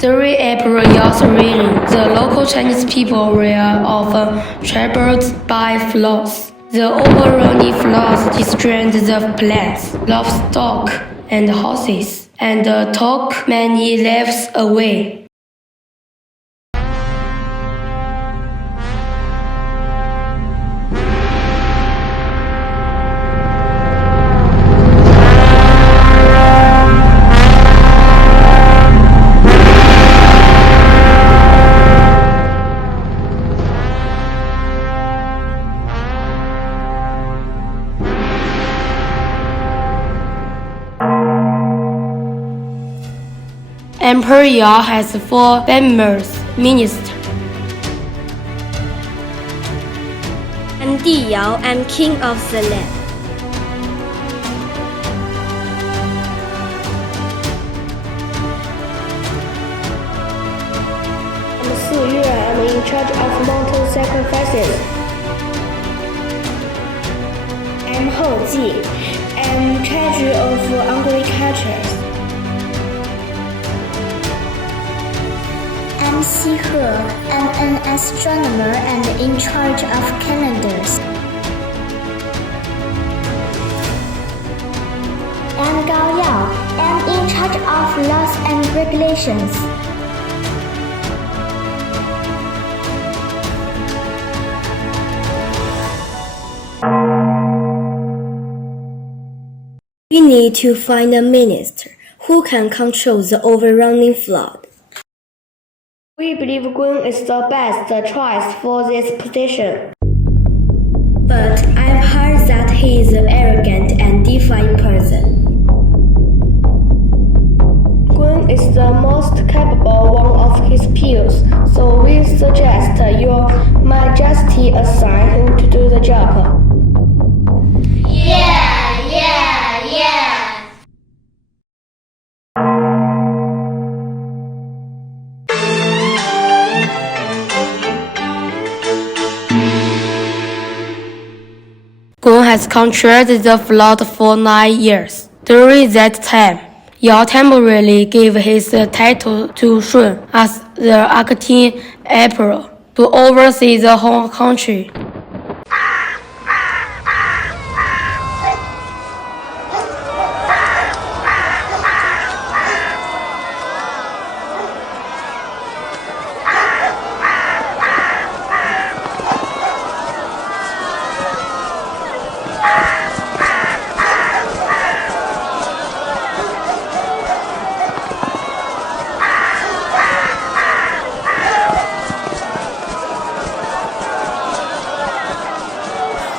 During April yacht reading, the local Chinese people were often troubled by floods. The overrunning floods destroyed the plants, livestock, and houses, and took many lives away. Emperor Ya has 4 ministers. I'm Di Yao, I'm king of the land. I'm Su Yue, I'm in charge of mountain sacrifices. I'm Hou Ji, I'm treasurer of agriculture. I'm Xi He, I'm an astronomer and in charge of calendars. I'm Gao Yao, I'm in charge of laws and regulations. We need to find a minister who can control the overrunning flood. We believe Gun is the best choice for this position. But I've heard that he is an arrogant and defiant person. Gun is the most capable one of his peers, so we suggest Your Majesty assign him to do the job. Yeah! Gun has controlled the flood for 9 years. During that time, Yao temporarily gave his title to Shun as the acting emperor to oversee the whole country.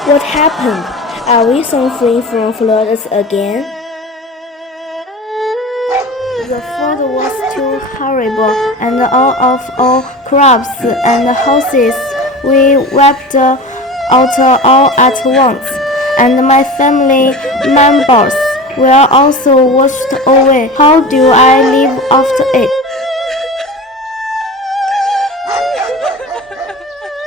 What happened? Are we suffering from floods again? The flood was too horrible, and all of our crops and houses we wiped out all at once, and my family members were also washed away. How do I live after it?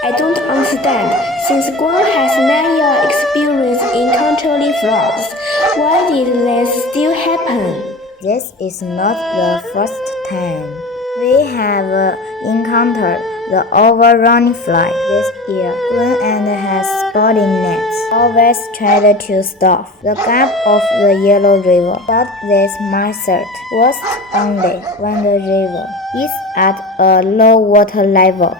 I don't understand. Since Guan has 9-year experience in controlling floods, why did this still happen? This is not the first time. We have encountered the overrunning flood this year. Guan and his subordinates always tried to stop the gap of the Yellow River, but this method works only when the river is at a low water level.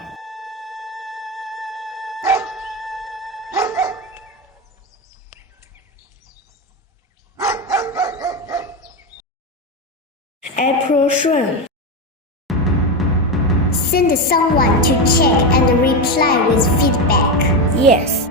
April Shun. Send someone to check and reply with feedback. Yes.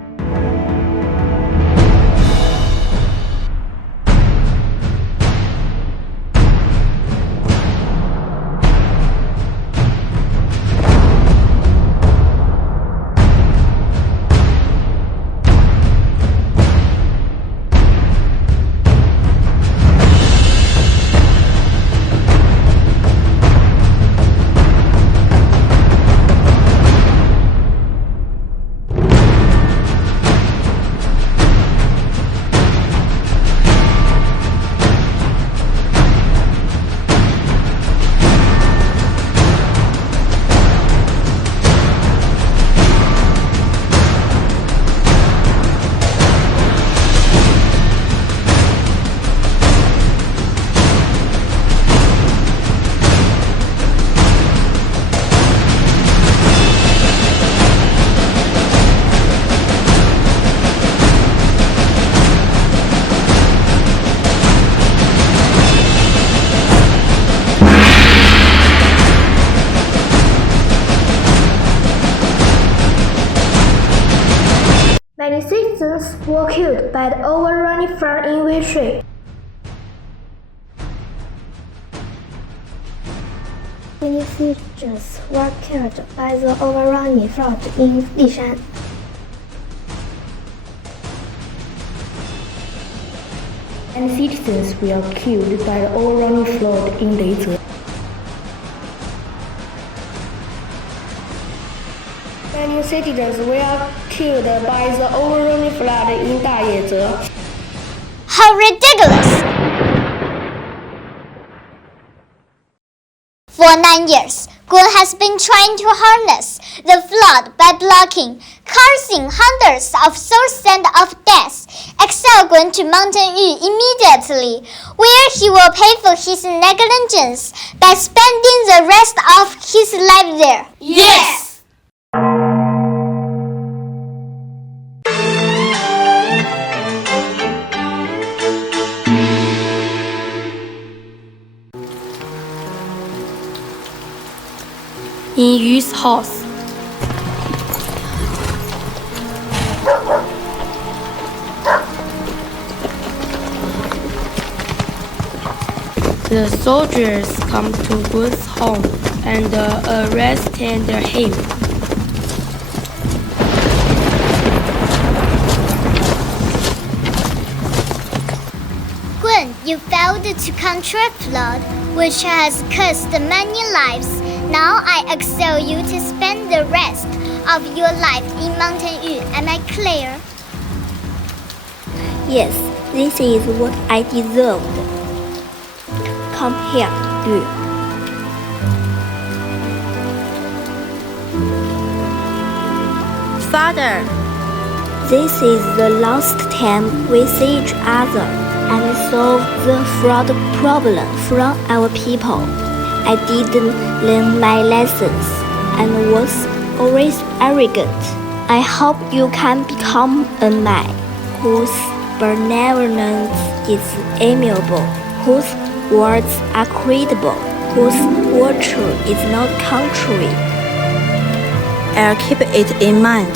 killed by the overrunning flood in victory. Many citizens were killed by the overrunning flood in Lishan. And citizens were killed by the overrunning flood in Leize. Many citizens were killed by the overrunning flood in Dayeze. How ridiculous! For 9 years, Gun has been trying to harness the flood by blocking, causing hundreds of souls and of deaths. Exile Gun to Mountain Yu immediately, where he will pay for his negligence by spending the rest of his life there. Yes! In Yu's house. The soldiers come to Gun's home and arrest him. Gun, you failed to control flood, which has cost many lives. Now I exile you to spend the rest of your life in Mountain Yu. Am I clear? Yes, this is what I deserved. Come here, Yu. Father, This is the last time we see each other and solve the fraud problem from our people. I didn't learn my lessons and was always arrogant. I hope you can become a man whose benevolence is amiable, whose words are credible, whose virtue is not contrary. I'll keep it in mind.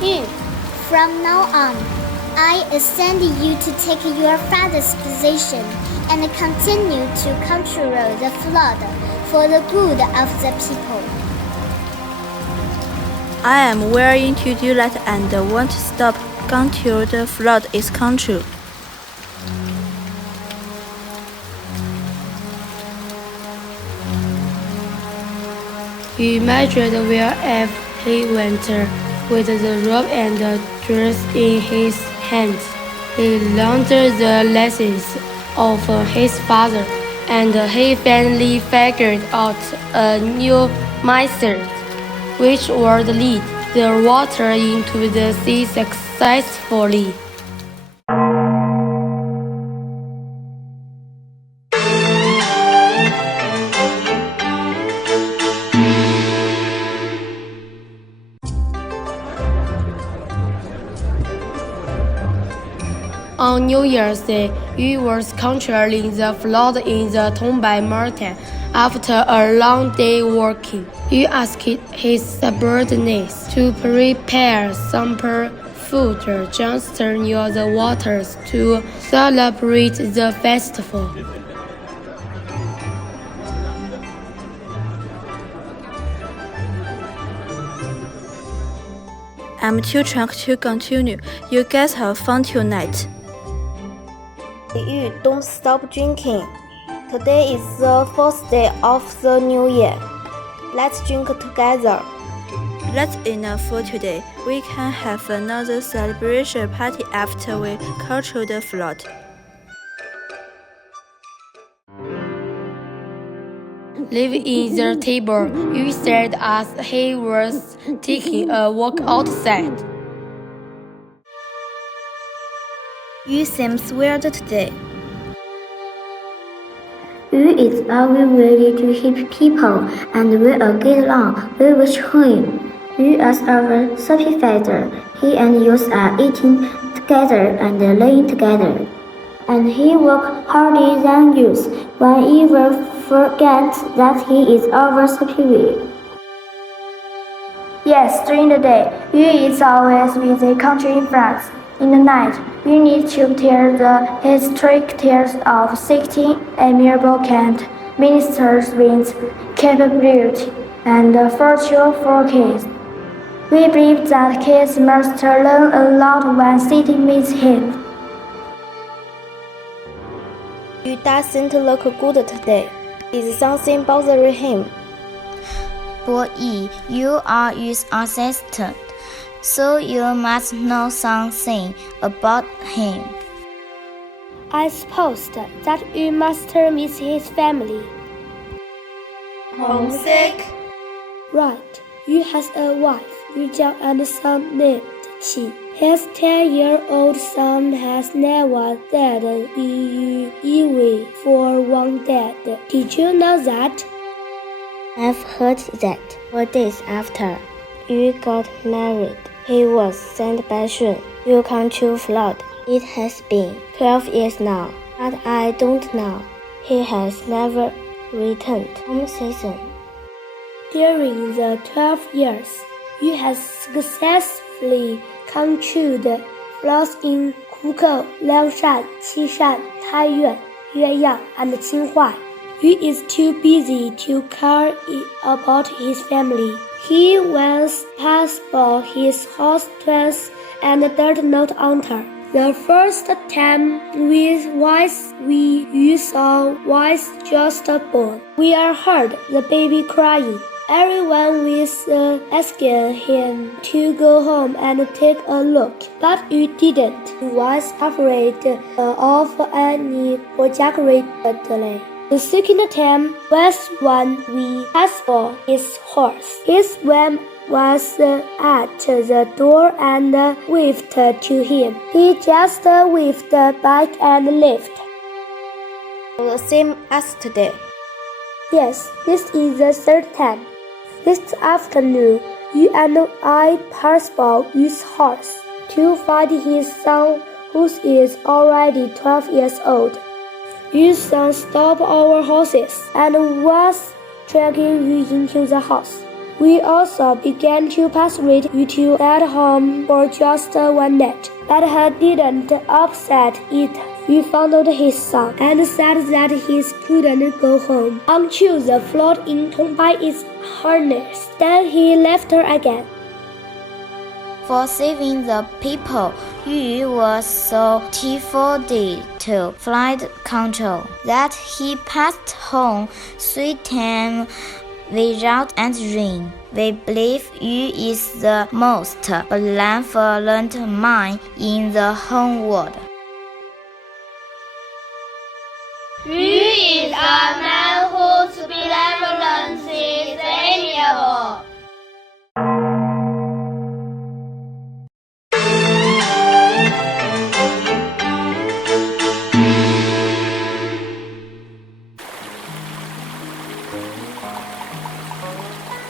Yu, from now on, I ascend you to take your father's position and continue to control the flood for the good of the people. I am willing to do that and won't stop until the flood is controlled. He measured wherever he went with the rope and the dredge in his hands. He learned the lessons of his father, and he finally figured out a new method, which would lead the water into the sea successfully. On New Year's Day, Yu was controlling the flood in the Tongbai Mountain. After a long day working, Yu asked his subordinates to prepare sample food just near the waters to celebrate the festival. I'm too drunk to continue. You guys have fun tonight. Yu, don't stop drinking. Today is the first day of the new year. Let's drink together. That's enough for today. We can have another celebration party after we control the flood. Leaving in the table, Yu said as he was taking a walk outside. Yu seems weird today. Yu is always ready to help people, and when I get along, we watch him. Yu is our sacrificer. He and Yu are eating together and laying together. and he works harder than us when he will forget that he is our superior. Yes, during the day, Yu is always with the country in France. In the night, we need to tell the historic tales of 16 admirable Kent ministers with capability and fortune for kids. We believe that kids must learn a lot when sitting with him. Yu doesn't look good today. Is something bothering him? Boy, you are his assistant, so you must know something about him. I suppose that you must miss his family. Homesick? Right. Yu has a wife, Yu and son named Qi. His 10-year-old son has never dared be Yu even for one day. Did you know that? I've heard that 4 days after Yu got married, he was sent by Shun. You come to Flood. It has been 12 years now, but I don't know. He has never returned home since. During the 12 years, Yu has successfully conquered floods in Kukou, Liangshan, Qishan, Taiyuan, Yueyang, and Qinhuai. Yu is too busy to care about his family. He once passed by his house twice and did not enter. The first time we saw was just born. We heard the baby crying. Everyone was asking him to go home and take a look, but Yu didn't. He was afraid of any projected delay. The second time was when we passed by his horse. His wife was at the door and waved to him. He just waved back and left. The same as today. Yes, this is the third time. This afternoon, Yu and I passed by Yu's horse to find his son, who is already 12 years old. Yu's son stopped our horses and was dragging Yu into the house. We also began to persuade Yu to stay home for just one night, but he didn't upset it. Yu followed his son and said that he couldn't go home until the flood in Tongbai is harnessed. Then he left her again. For saving the people, Yu was so devoted to flood control that he passed home 3 times without answering. We believe Yu is the most benevolent man in the whole world. Yu is a man whose benevolence is amiable.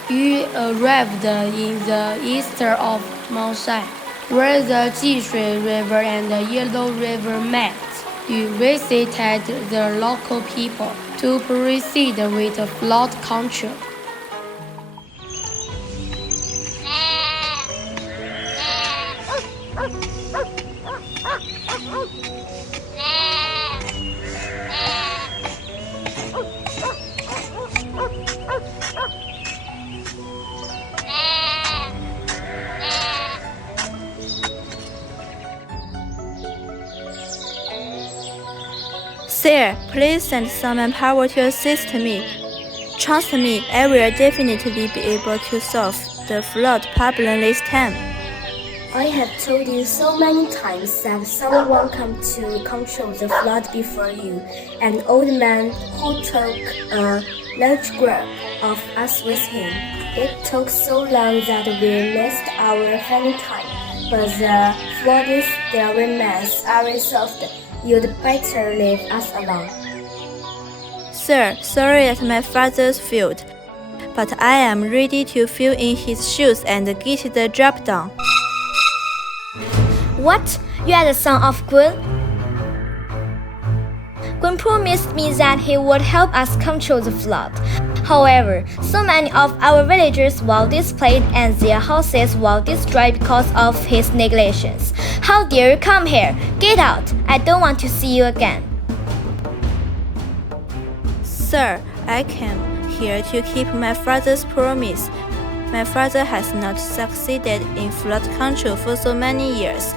Yu arrived in the east of Mongshan, where the Jishui River and the Yellow River met. Yu visited the local people to proceed with flood control. Sir, please send some manpower to assist me. Trust me, I will definitely be able to solve the flood problem this time. I have told you so many times that someone come to control the flood before you, an old man who took a large group of us with him. It took so long that we missed our funny time, but the flood's still remains unresolved. You'd better leave us alone. Sir, sorry at my father's field, but I am ready to fill in his shoes and get the job done. What? You are the son of Gun? Gun promised me that he would help us control the flood. However, so many of our villagers were displaced and their houses were destroyed because of his neglections. How dare you come here? Get out! I don't want to see you again. Sir, I came here to keep my father's promise. My father has not succeeded in flood control for so many years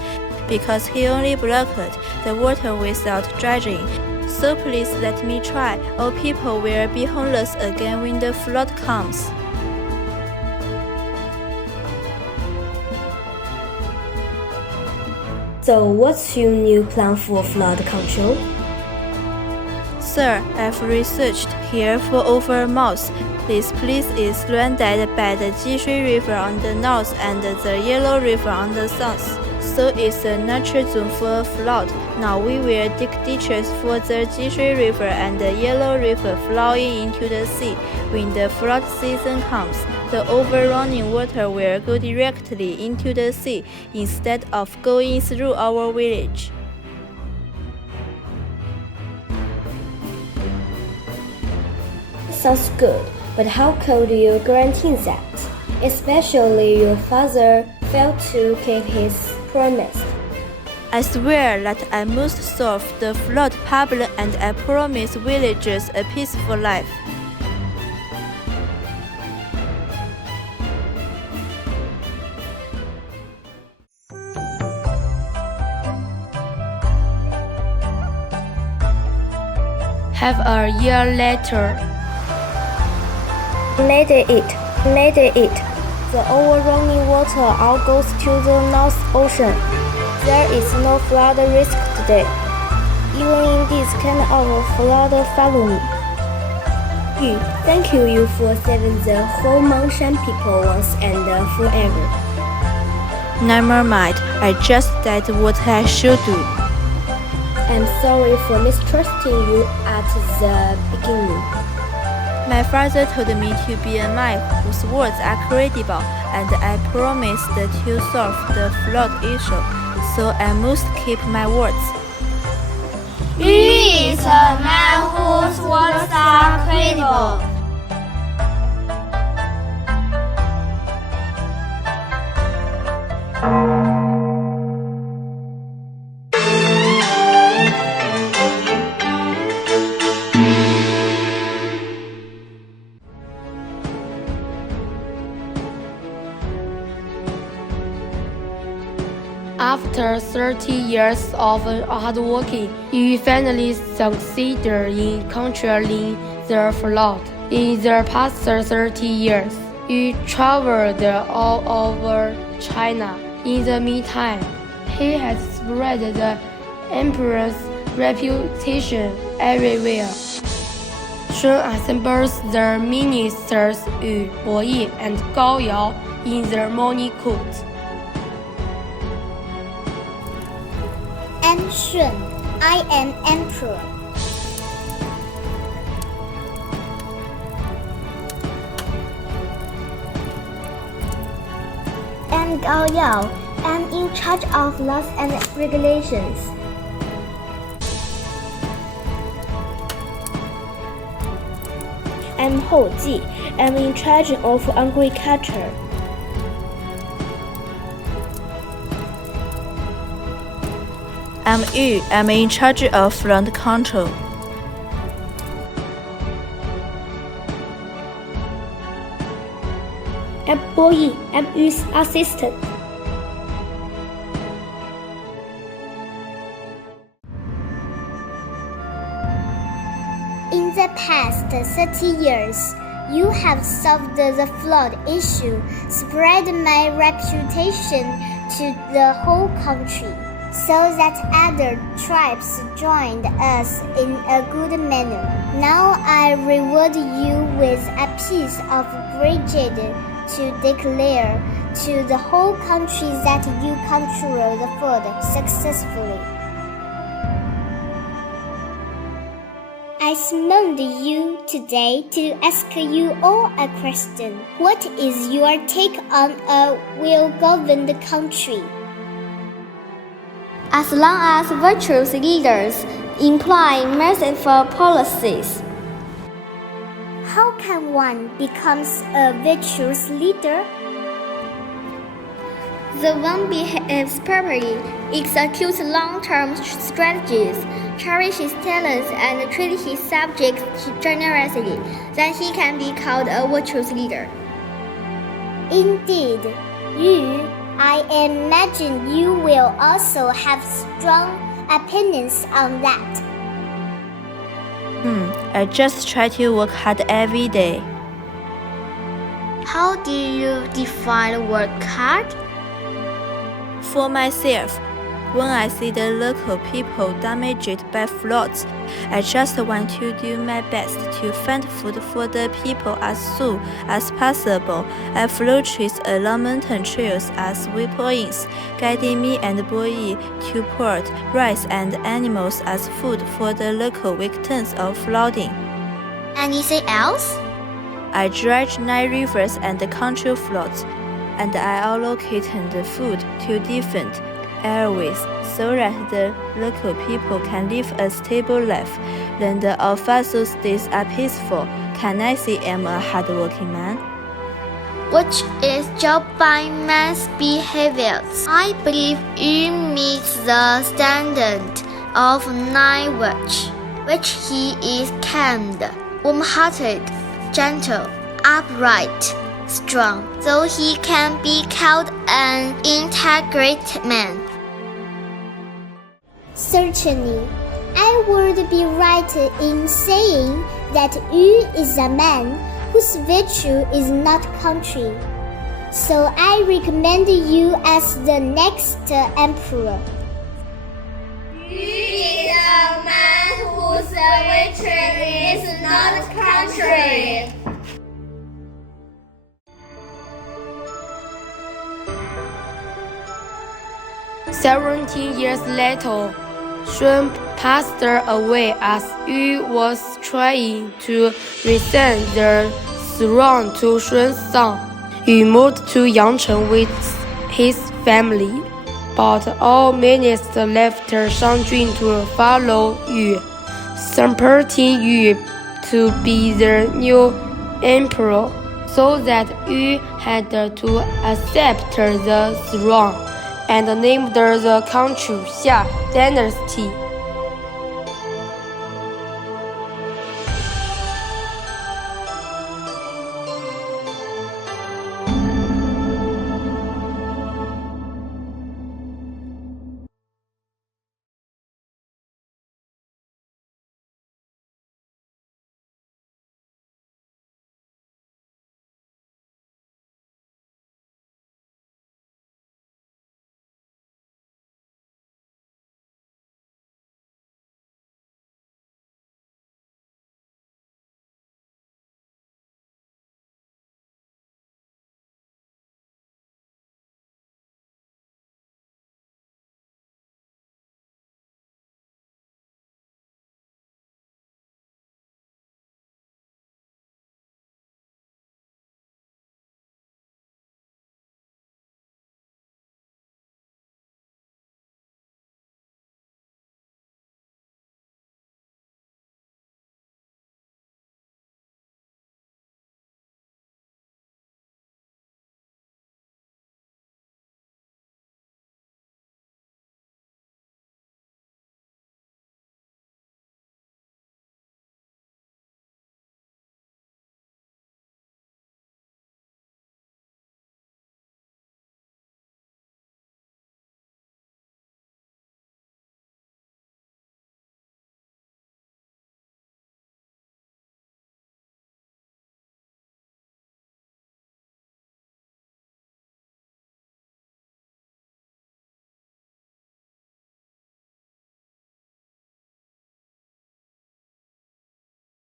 because he only blocked the water without dredging. So please let me try, or people will be homeless again when the flood comes. So what's your new plan for flood control? Sir, I've researched here for over a month. This place is surrounded by the Jishui River on the north and the Yellow River on the south. So it's a natural zone for a flood. Now we will dig ditches for the Jishui River and the Yellow River flowing into the sea. When the flood season comes, the overrunning water will go directly into the sea instead of going through our village. Sounds good, but how could you guarantee that? Especially your father failed to keep his promise. I swear that I must solve the flood problem and I promise villagers a peaceful life. Half a year later, Made it. The overrunning water all goes to the North Ocean. There is no flood risk today. Even in this kind of flood, follow me. Thank you for saving the whole Mongshan people once and forever. Never mind, I just did what I should do. I'm sorry for mistrusting you at the beginning. My father told me to be a man whose words are credible, and I promised to solve the flood issue, so I must keep my words. Yu is a man whose words are credible. after 30 years of hard working, Yu finally succeeded in controlling the flood. In the past 30 years, Yu traveled all over China. In the meantime, he has spread the emperor's reputation everywhere. Shun assembles the ministers Yu, Boyi, and Gao Yao in their morning court. I'm Shun. I am emperor. I'm Gao Yao. I'm in charge of laws and regulations. I'm Hou Ji. I'm in charge of agriculture. I'm Yu. I'm in charge of flood control. I'm Boyi. I'm Yu's assistant. In the past 30 years, you have solved the flood issue, spread my reputation to the whole country, so that other tribes joined us in a good manner. Now I reward you with a piece of bridge to declare to the whole country that you control the flood successfully. I summoned you today to ask you all a question. What is your take on a well-governed country? As long as virtuous leaders imply merciful policies. How can one become a virtuous leader? The one behaves properly, executes long-term strategies, cherishes talents, and treats his subjects generously, then he can be called a virtuous leader. Indeed, Yu, I imagine you will also have strong opinions on that. I just try to work hard every day. How do you define work hard? For myself, when I see the local people damaged by floods, I just want to do my best to find food for the people as soon as possible. I follow trees along mountain trails as waypoints, guiding me and boy to port rice and animals as food for the local victims of flooding. Anything else? I dredge 9 rivers and control floods, and I allocate the food to different areas so that the local people can live a stable life. Then the officials days are peaceful. Can I say I'm a hardworking man? Which is judged by man's behaviors. I believe you meet the standard of nine which he is kind, warm-hearted, gentle, upright, strong, so he can be called an integrated man. Certainly, I would be right in saying that Yu is a man whose virtue is not country. So I recommend you as the next emperor. Yu is a man whose virtue is not country. "17 years later, Shun passed away as Yu was trying to resign the throne to Shun's son. Yu moved to Yangcheng with his family, but all ministers left Shangjun to follow Yu, supporting Yu to be the new emperor, so that Yu had to accept the throne and named the country Xia dynasty.